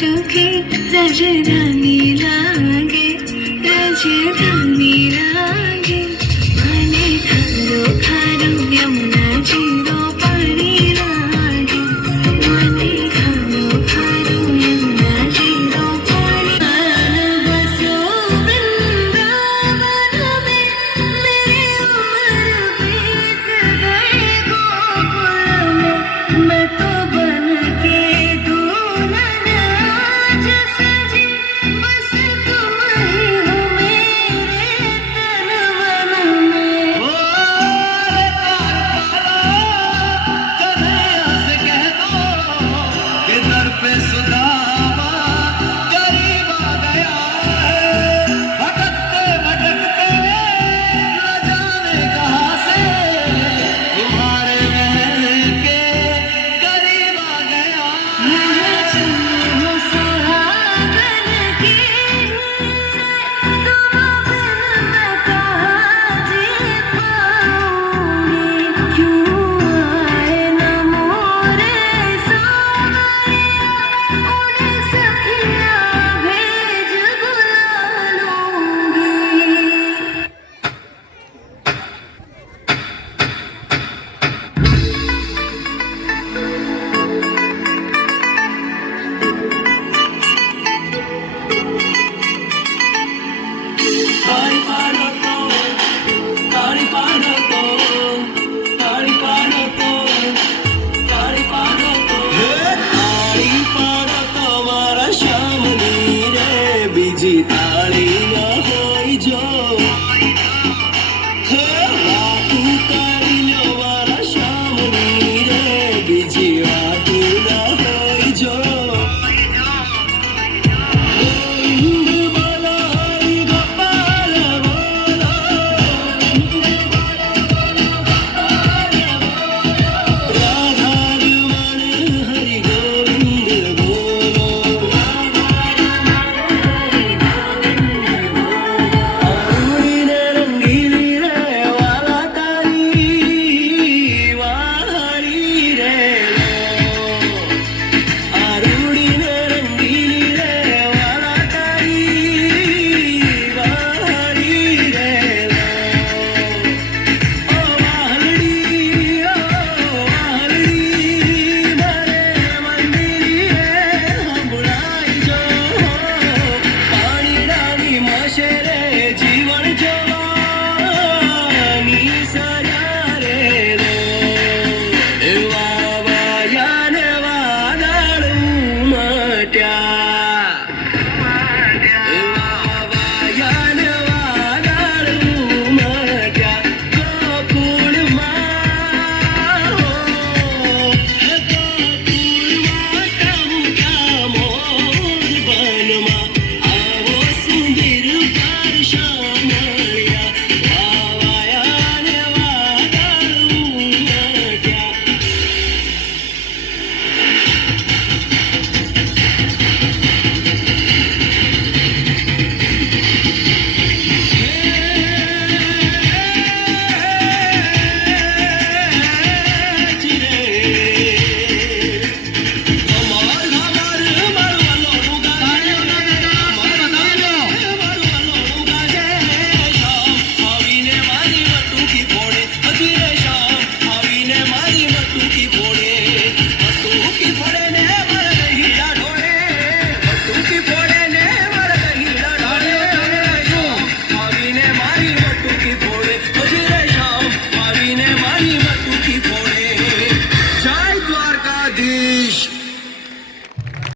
चोखे राजधानी लागे, राजधानी लागे। મને ખારો ખારો યમુના જીરો પાણી લાગે, મને ખારો ખારો યમુના જીરો પાણી। બસો વૃંદાવન में मेरी उम्र बीत गई गोकुल में। मैं तो बन के दुल्हन आज सजी, बस तुम ही हो मेरे तन मन में। ओ कन्हैया से कह दो कि दर पे सुदामा गरीब आ गया है। भटकते भटकते न जाने कहाँ से तुम्हारे महल के करीब आ गया है। तुम हो सुहागन की, तुम बिन मैं कहाँ जी पाऊंगी। क्यों आए न मोरे सावरिया, उन सखियाँ भेज बुला लूंगी। तारी पाड़ो तो, तारी पाड़ो तो, तारी पाड़ो तो, तारी पाड़ो तो। हे तारी पाड़ो तो मारा श्यामनी रे, बीजी तारी